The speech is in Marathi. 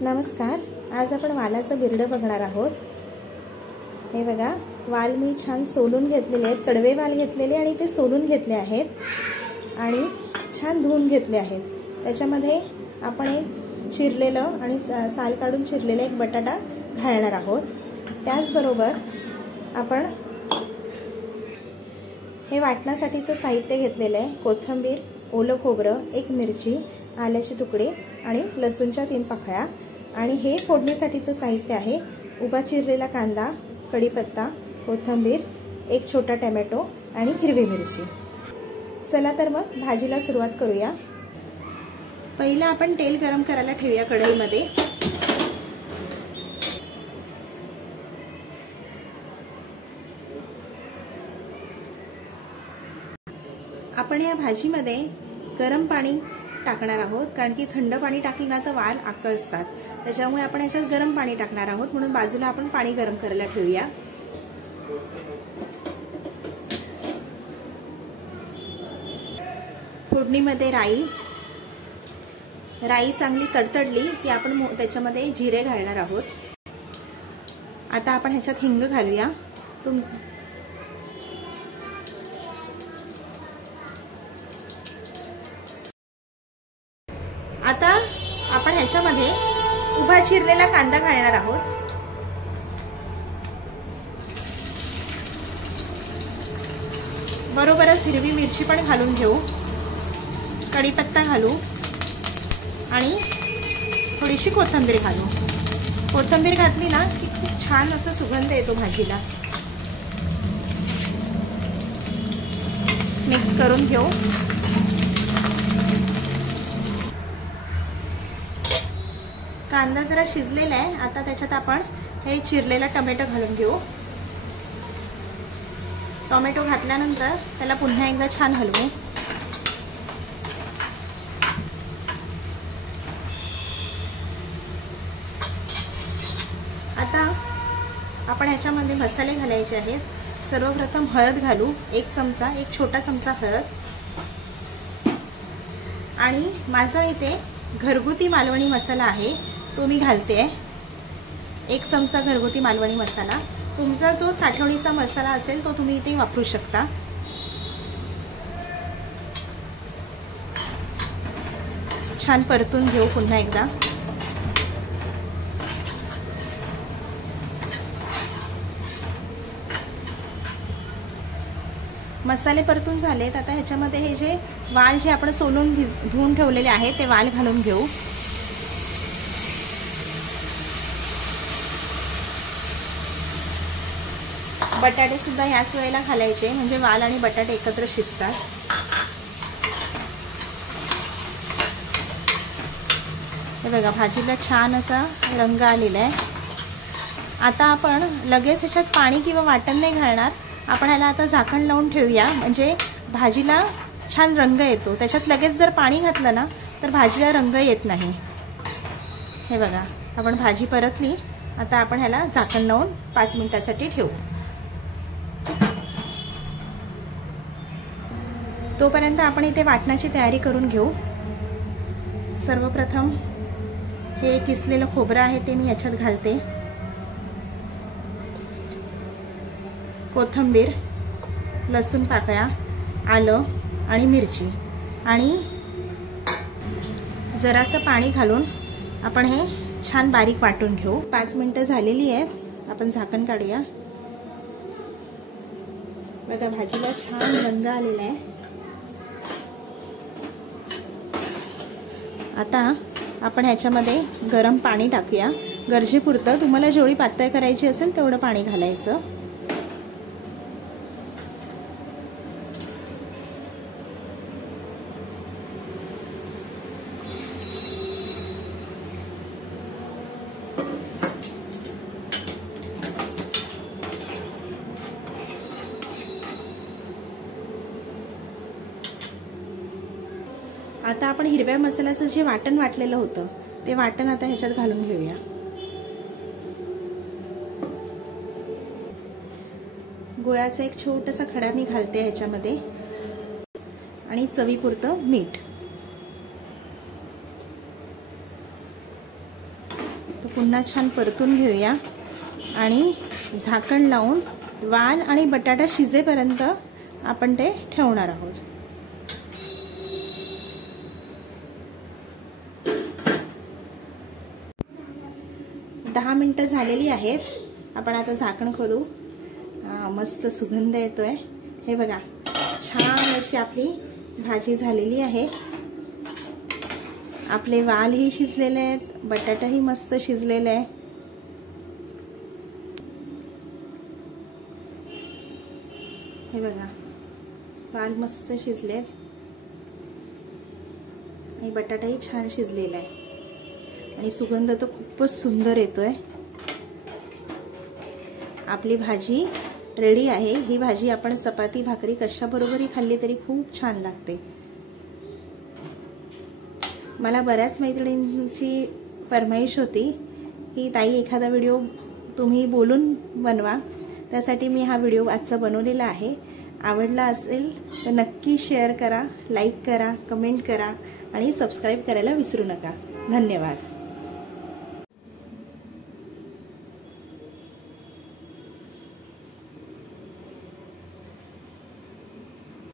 नमस्कार। आज आपण वालाचं बिरडं बघणार आहोत। हे बघा, वाल मी छान सोलून घेतलेले आहेत, कडवे वाल घेतलेले आणि ते सोलून घेतले आहेत आणि छान धुवून घेतले आहेत। त्याच्यामध्ये आपण एक चिरलेलं आणि साल काढून चिरलेला एक बटाटा घालणार आहोत। त्याचबरोबर आपण हे वाटण्यासाठीचं साहित्य घेतलेलं आहे। कोथिंबीर, ओलं खोबरं, एक मिरची, आल्याचे तुकडे आणि लसूणच्या 3 पाकळ्या आणि हे फोडणीसाठीचं साहित्य आहे। उभा चिरलेला कांदा, कढीपत्ता, कोथिंबीर, एक छोटा टोमॅटो आणि हिरवी मिरची। चला तर मग भाजीला सुरुवात करूया। पहिलं आपण तेल गरम करायला ठेवूया कढईमध्ये। आपण या भाजीमध्ये गरम पाणी टाकणार आहोत, कारण की थंड पाणी टाकलं ना तर वाल आकळतात। त्याच्यामुळे आपण याच्यात गरम पाणी टाकणार आहोत, म्हणून बाजूला आपण पाणी गरम करायला ठेवूया। फोडणीमध्ये राई चांगली तडतडली की आपण त्याच्यामध्ये जिरे घालणार आहोत। आता आपण ह्याच्यात हिंग घालूया। आता आपण ह्याच्यामध्ये उभा चिरलेला कांदा घालणार आहोत। बरोबरच हिरवी मिरची पण घालून घेऊ, कढीपत्ता घालू आणि थोडीशी कोथिंबीर घालू। कोथिंबीर घातली ना की खूप छान असा सुगंध येतो भाजीला। मिक्स करून घेऊ। कांदा जरा शिजलेला आहे। आता त्याच्यात आपण हे चिरलेला टोमॅटो घालून घेऊ। टोमॅटो घातल्यानंतर त्याला पुन्हा एकदा छान हलवू। आता आपण ह्याच्यामध्ये मसाले घालायचे आहेत। सर्वप्रथम हळद घालू, 1 चमचा, एक छोटा चमचा हळद आणि माझा इथे घरगुती मालवणी मसाला आहे तो मी घालते। 1 चमचा घरगुती मालवणी मसाला। तुमचा जो साठवणीचा मसाला असेल तो तुम्ही इथे वापरू शकता। छान परतून घेऊ पुन्हा एकदा। मसाले परतून झालेत। आता ह्याच्यामध्ये हे जे वाल जे आपण सोलून धुवून ठेवलेले आहेत ते वाल घालून घेऊ। बटाटे सुद्धा याच वेळेला घालायचे, म्हणजे वाल आणि बटाटे एकत्र शिजतात। हे बघा, भाजीला छान असा रंग आलेला आहे। आता आपण लगेच ह्याच्यात पाणी किंवा वाटण नाही घालणार। आपण ह्याला आता झाकण लावून ठेवूया, म्हणजे भाजीला छान रंग येतो। त्याच्यात लगेच जर पाणी घातलं ना तर भाजीला रंग येत नाही। हे बघा, आपण भाजी परतली। आता आपण ह्याला झाकण लावून 5 मिनिटांसाठी ठेवू। तोपर्यंत आपण इथे वाटणाची तयारी करून घेऊ। सर्वप्रथम हे किसलेलं खोबरं आहे ते मी याच्यात घालते। कोथिंबीर, लसूण पाकळ्या, आलं आणि मिरची आणि जरासं पाणी घालून आपण हे छान बारीक वाटून घेऊ। 5 मिनिटं झालेली आहेत। आपण झाकण काढूया। बघा, भाजीला छान रंग आलेला आहे। आता आपण ह्याच्यामध्ये गरम पाणी टाकूया, गरजेपुरतं। तुम्हाला जेवढी पातळ करायची असेल तेवढं पाणी घालायचं। आता आपण हिरव्या मसाल्याचं जे वाटण वाटलेलं होतं ते वाटण आता ह्याच्यात घालून घेऊया। गुळाचा एक छोटासा खडा मी घालते ह्याच्यामध्ये आणि चवीपुरतं मीठ। तर पुन्हा छान परतून घेऊया आणि झाकण लावून वाल आणि बटाटा शिजेपर्यंत आपण ते ठेवणार आहोत. दहा मिनिटं झालेली आहेत. आपण आता झाकण खोलू. मस्त सुगंध येतोय. हे बघा, छान अशी आपली भाजी झालेली आहे. आपले वालही शिजलेले आहेत, बटाटाही मस्त शिजलेले आहे. हे बघा, वाल मस्त शिजले आणि बटाटाही छान शिजलेला आहे आणि सुगंध तर खूपच सुंदर येतोय. आपली भाजी रेडी आहे. ही भाजी आपण चपाती भाकरी कशाबरोबरही खाल्ली तरी खूप छान लागते. मला बऱ्याच मैत्रिणींची फरमाईश होती की ताई एखादा व्हिडिओ तुम्ही बोलून बनवा. त्यासाठी मी हा व्हिडिओ आजचा बनवलेला आहे. आवडला असेल तर नक्की शेअर करा, लाईक करा, कमेंट करा आणि सबस्क्राईब करायला विसरू नका. धन्यवाद.